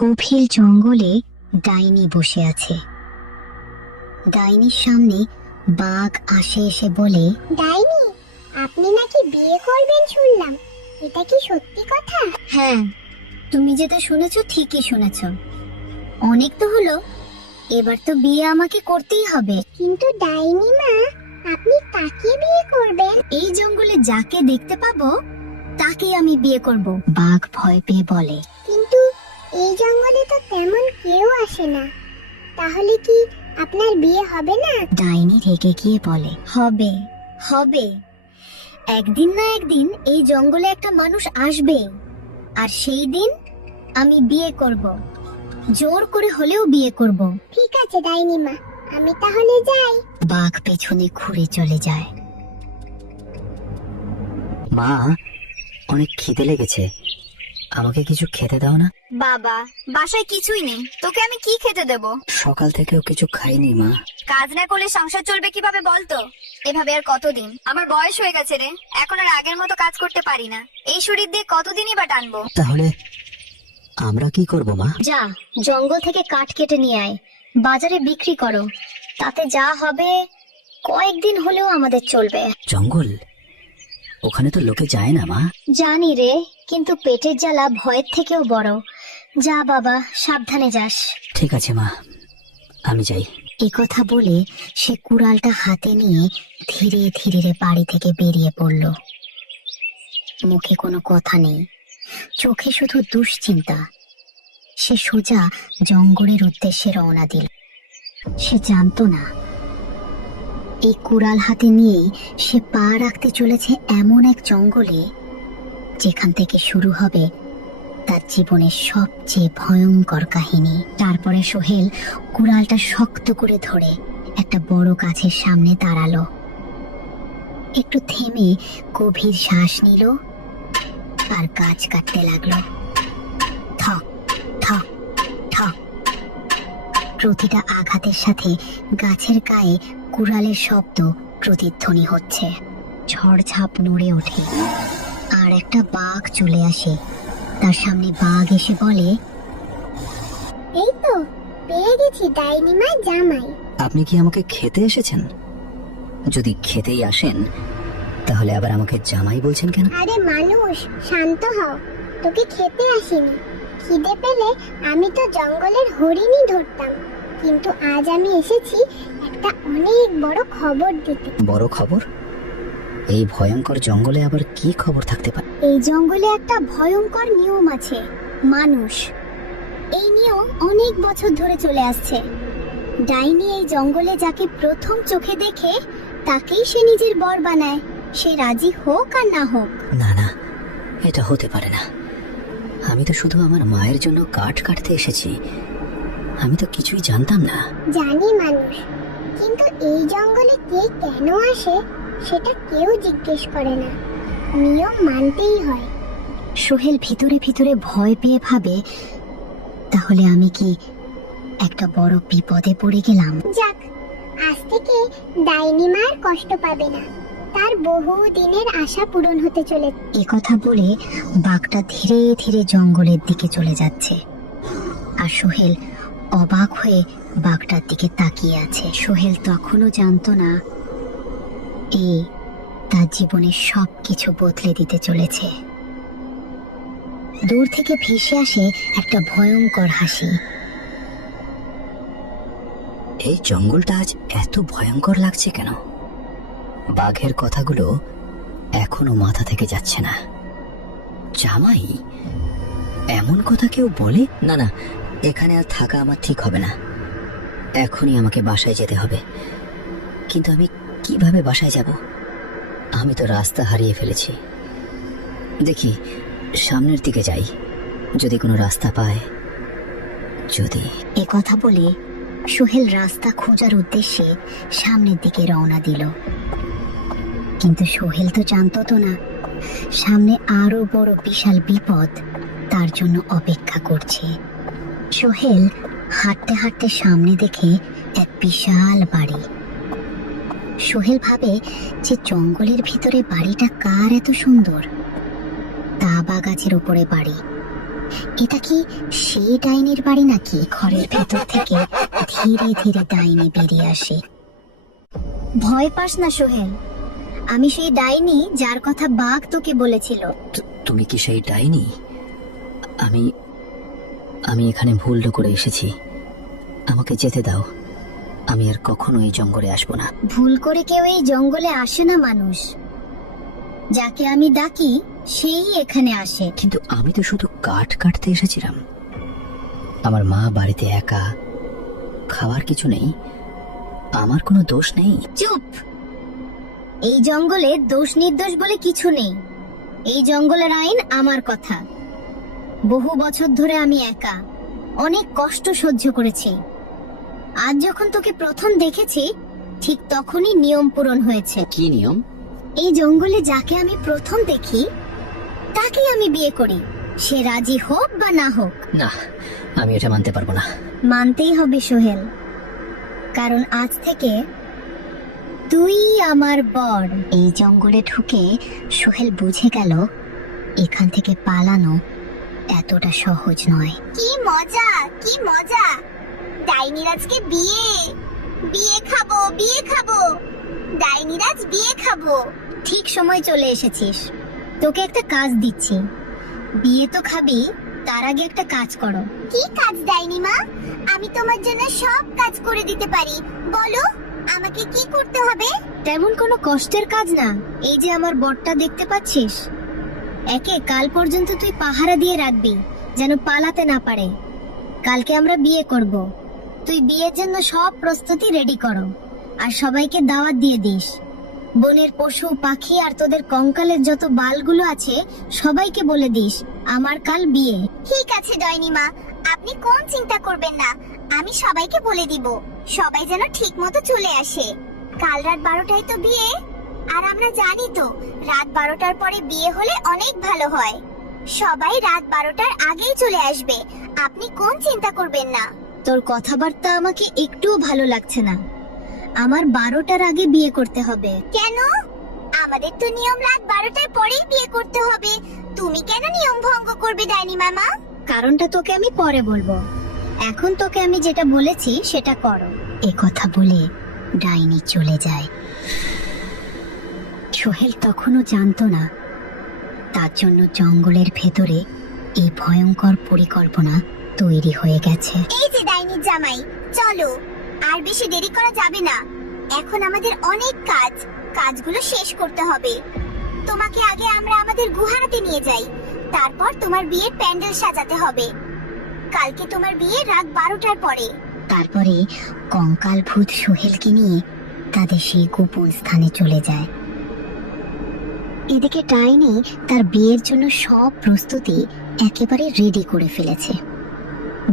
গভীর জঙ্গলে ডাইনি বসে আছে। ডাইনির সামনে বাঘ আসে এসে বলে, ডাইনি, আপনি নাকি বিয়ে করবেন শুনলাম, এটা কি সত্যি কথা? হ্যাঁ, তুমি যেটা শুনেছো ঠিকই শুনেছ। অনেক তো হলো, এবার তো বিয়ে আমাকে করতেই হবে। কিন্তু ডাইনি মা, আপনি কাকে বিয়ে করবেন? এই জঙ্গলে যাকে দেখতে পাবো তাকেই আমি বিয়ে করব। বাঘ ভয় পেয়ে বলে, কিন্তু এই জঙ্গলে তো তেমন কেউ আসে না, তাহলে কি আপনার বিয়ে হবে না? ডাইনি রেগে গিয়ে বলে, হবে হবে, একদিন না একদিন এই জঙ্গলে একটা মানুষ আসবে, আর সেই দিন আমি বিয়ে করব, জোর করে হলেও বিয়ে করব। ঠিক আছে ডাইনি মা, আমি তাহলে যাই। বাঘ পেছনে ঘুরে চলে যায়। মা, অনেক খিদে লেগেছে, আমাকে কিছু খেতে দাও না। বাবা, বাসায় কিছুই নেই, তোকে আমি কি খেতে দেব? সকাল থেকেও কিছু খাইনি মা। কাজ না করলে সংসার চলবে কিভাবে বলতো? এভাবে আর কতদিন? আমার বয়স হয়ে গেছে রে, এখন আর আগের মতো কাজ করতে পারি না। এই শরীর দিয়ে কতদিনই বা টানবো? তাহলে আমরা কি করব মা? যা, জঙ্গল থেকে কাঠ কেটে নিয়ে আয়, বাজারে বিক্রি করো, তাতে যা হবে কয়েকদিন হলেও আমাদের চলবে। জঙ্গল? ওখানে তো লোকে যায় না মা। জানি রে, কিন্তু পেটের জ্বালা ভয়ের থেকেও বড়। যা বাবা, সাবধানে যাস। ঠিক আছে মা, আমি যাই। এ কথা বলে সে কুড়ালটা হাতে নিয়ে ধীরে ধীরে বাড়ি থেকে বেরিয়ে পড়ল। মুখে কোনো কথা নেই, চোখে শুধু দুশ্চিন্তা। সে সোজা জঙ্গলের উদ্দেশ্যে রওনা দিল। সে জানতো না এই কুড়াল হাতে নিয়েই সে পা রাখতে চলেছে এমন এক জঙ্গলে যেখান থেকে শুরু হবে তার জীবনের সবচেয়ে ভয়ঙ্কর কাহিনী। তারপরে সোহেল কুড়ালটা শক্ত করে ধরে একটা বড় গাছের সামনে দাঁড়ালো। একটু থেমে গভীর শ্বাস নিল আর গাছ কাটতে লাগলো। ঠক ঠক ঠক, প্রতিটা আঘাতের সাথে গাছের গায়ে কুড়ালের শব্দ প্রতিধ্বনি হচ্ছে। ঝড়ঝাপ নড়ে ওঠে আর একটা বাঘ চলে আসে। তার সামনে বাঘ এসে বলে, এই তো পেয়ে গেছি ডাইনি মা জামাই। আপনি কি আমাকে খেতে এসেছেন? যদি খেতেই আসেন তাহলে আবার আমাকে জামাই বলছেন কেন? আরে মানুষ, শান্ত হও, তোকে খেতে আসিনি। খিদে পেলে আমি তো জঙ্গলের হরিণই ধরতাম, কিন্তু আজ আমি এসেছি একটা অনেক বড় খবর দিতে। বড় খবর? এই ভয়ঙ্কর জঙ্গলে আবার কি খবর থাকতে পারে? এই জঙ্গলে একটা ভয়ঙ্কর নিয়ম আছে, মানুষ। এই নিয়ম অনেক বছর ধরে চলে আসছে। ডাইনি এই জঙ্গলে যাকে প্রথম চোখে দেখে তাকেই সে নিজের বর বানায়, সে রাজি হোক আর না হোক। না না, এটা হতে পারে না। আমি তো শুধু আমার মায়ের জন্য কাঠ কাটতে এসেছি, আমি তো কিছুই জানতাম না। জানি মানুষ, কিন্তু এই জঙ্গলে কে কেন আসে সেটা কেউ জিজ্ঞেস করে না, নিয়ম মানতেই হয়। সোহেল ভিতরে ভিতরে ভয় পেয়ে ভাবে, তাহলে আমি কি একটা বড় বিপদে পড়ে গেলাম? যাক, আজ থেকে ডাইনি মার কষ্ট পাবে না, তার বহু দিনের আশা পূরণ হতে চলে। এ কথা বলে বাঘটা ধীরে ধীরে জঙ্গলের দিকে চলে যাচ্ছে, আর সোহেল অবাক হয়ে বাঘটার দিকে তাকিয়ে আছে। সোহেল তখনও জানতো না এই তার জীবনের সবকিছু বদলে দিতে চলেছে। দূর থেকে ভেসে আসে একটা ভয়ঙ্কর হাসি। এই জঙ্গলটা আজ এত ভয়ঙ্কর লাগছে কেন? বাঘের কথাগুলো এখনো মাথা থেকে যাচ্ছে না। জামাই? এমন কথা কেউ বলে? না না, এখানে আর থাকা আমার ঠিক হবে না। এখনই আমাকে বাসায় যেতে হবে। কিন্তু আমি কিভাবে বাসায় যাব? আমি তো রাস্তা হারিয়ে ফেলেছি। দেখি সামনের দিকে যাই, যদি কোনো রাস্তা পায়। যদি এ কথা বলে সোহেল রাস্তা খোঁজার উদ্দেশ্যে সামনের দিকে রওনা দিল। কিন্তু সোহেল তো জানতো তো না সামনে আরো বড় বিশাল বিপদ তার জন্য অপেক্ষা করছে। সোহেল হাঁটতে হাঁটতে সামনে দেখে এক বিশাল বাড়ি। সোহেল ভাবে যে জঙ্গলের ভিতরে বাড়িটা কার এত সুন্দর। তা বা গাছের উপরে বাড়ি, এটা কি সেই ডাইনির বাড়ি নাকি? ঘরের ভেতর থেকে ধীরে ধীরে ডাইনি বেরিয়ে আসে। ভয় পাস না সোহেল, আমি সেই ডাইনি যার কথা বাঘ তোকে বলেছিল। তুমি কি সেই ডাইনি? আমি আমি এখানে ভুল করে এসেছি, আমাকে যেতে দাও। আমি আর কখনো এই জঙ্গলে আসবো না। ভুল করে কেউ এই জঙ্গলে আসে না মানুষ, যাকে আমি ডাকি সেই এখানে আসে। কিন্তু আমি তো শুধু কাঠ কাটতে এসেছিলাম। আমার মা বাড়িতে একা, খাবার কিছু নেই, আমার কোনো দোষ নেই। চুপ! এই জঙ্গলে দোষ নির্দোষ বলে কিছু নেই। এই জঙ্গলের আইন আমার কথা। বহু বছর ধরে আমি একা অনেক কষ্ট সহ্য করেছি। আজ যখন তোকে প্রথম দেখেছি, ঠিক তখনই নিয়ম পূরণ হয়েছে। কি নিয়ম? এই জঙ্গলে যাকে আমি প্রথম দেখি তাকেই আমি বিয়ে করি, সে রাজি হোক বা না হোক। না, আমি এটা মানতে পারবো না। মানতেই হবে সোহেল, কারণ আজ থেকে তুই আমার বর। এই জঙ্গলে ঢুকে সোহেল বুঝে গেল এখান থেকে পালানো এতটা সহজ নয়। কি মজা, কি মজা! ডাইনিরাজকে বিয়ে, বিয়ে খাবো, বিয়ে খাবো, ডাইনিরাজ বিয়ে খাবো। ঠিক সময় চলে এসেছিস। তোকে একটা কাজ দিচ্ছি, বিয়ে তো খাবি, তার আগে একটা কাজ করো। কি কাজ ডাইনি মা? আমি তোমার জন্য সব কাজ করে দিতে পারি, বলো আমাকে কি করতে হবে? তেমন কোনো কষ্টের কাজ না। এই যে আমার বরটা দেখতে পাচ্ছিস, একে কাল পর্যন্ত তুই পাহারা দিয়ে রাখবি, যেন পালাতে না পারে। কালকে আমরা বিয়ে করব, তুই বিয়ের জন্য সব প্রস্তুতি রেডি করো, আর সবাইকে দাওয়াত দিয়ে দিস। বনের পশু পাখি আর তোদের কঙ্কালের যত বালগুলো আছে সবাইকে বলে দিস আমার কাল বিয়ে। ঠিক আছে ডাইনি মা, আপনি কোন চিন্তা করবেন না, আমি সবাইকে বলে দিব। সবাই যেন ঠিক মতো চলে আসে। কাল রাত 12টায় তো বিয়ে, আর আমরা জানি তো রাত 12টার পরে বিয়ে হলে অনেক ভালো হয়। সবাই রাত 12টার আগেই চলে আসবে, আপনি কোন চিন্তা করবেন না। তোর কথাবার্তা আমাকে একটুও ভালো লাগছে না। আমার 12টার আগে বিয়ে করতে হবে। কেন? আমাদের তো নিয়ম রাত 12টার পরেই বিয়ে করতে হবে। তুমি কেন নিয়ম ভঙ্গ করবে ডাইনি মামা? কারণটা তোকে আমি পরে বলবো, এখন তোকে আমি যেটা বলেছি সেটা করো। এ কথা বলে ডাইনি চলে যায়। সোহেল তখনও জানতো না তার জন্য জঙ্গলের ভেতরে এই ভয়ঙ্কর পরিকল্পনা তৈরি হয়ে গেছে। এই যে ডাইনির জামাই, চলো, আর বেশি দেরি করা যাবে না। এখন আমাদের অনেক কাজ, কাজগুলো শেষ করতে হবে। তোমাকে আগে আমরা আমাদের গুহাতে নিয়ে যাই, তারপর তোমার বিয়ের প্যান্ডেল সাজাতে হবে। কালকে তোমার বিয়ে রাত 12টার পরে। তারপরে কঙ্কাল ভূত সোহেলকে নিয়ে তাদের সেই গোপন স্থানে চলে যায়। এদিকে ডাইনি তার বিয়ের জন্য সব প্রস্তুতি একেবারে রেডি করে ফেলেছে।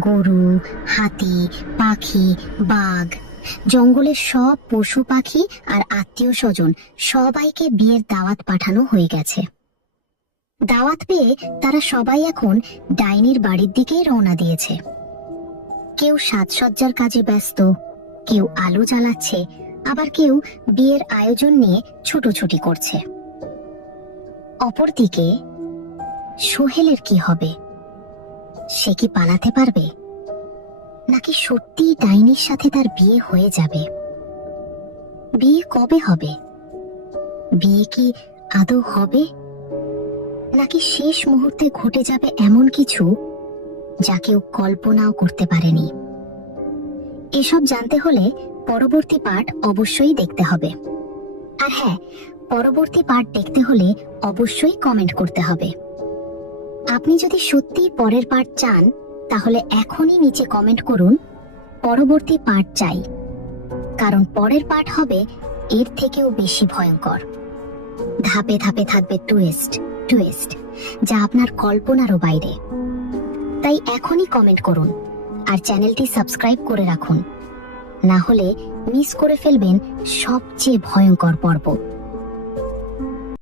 গরু, হাতি, পাখি, বাঘ, জঙ্গলের সব পশু পাখি আর আত্মীয় স্বজন সবাইকে বিয়ের দাওয়াত পাঠানো হয়ে গেছে। দাওয়াত পেয়ে তারা সবাই এখন ডাইনির বাড়ির দিকেই রওনা দিয়েছে। কেউ সাজসজ্জার কাজে ব্যস্ত, কেউ আলো জ্বালাচ্ছে, আবার কেউ বিয়ের আয়োজন নিয়ে ছুটোছুটি করছে। অপরদিকে সোহেলের কি হবে? সে কি পালাতে পারবে, নাকি সত্যি ডাইনির সাথে তার বিয়ে হয়ে যাবে? বিয়ে কবে হবে? বিয়ে কি আদৌ হবে, নাকি শেষ মুহূর্তে ঘটে যাবে এমন কিছু যা কেউ কল্পনাও করতে পারেনি? এসব জানতে হলে পরবর্তী পার্ট অবশ্যই দেখতে হবে। আর হ্যাঁ, পরবর্তী পার্ট দেখতে হলে অবশ্যই কমেন্ট করতে হবে। আপনি যদি সত্যি পরের পার্ট চান, তাহলে এখনই নিচে কমেন্ট করুন পরবর্তী পার্ট চাই, কারণ পরের পার্ট হবে এর থেকেও বেশি ভয়ঙ্কর। ধাপে ধাপে থাকবে টুইস্ট টুইস্ট, যা আপনার কল্পনারও বাইরে। তাই এখনই কমেন্ট করুন আর চ্যানেলটি সাবস্ক্রাইব করে রাখুন, না হলে মিস করে ফেলবেন সবচেয়ে ভয়ঙ্কর পর্ব।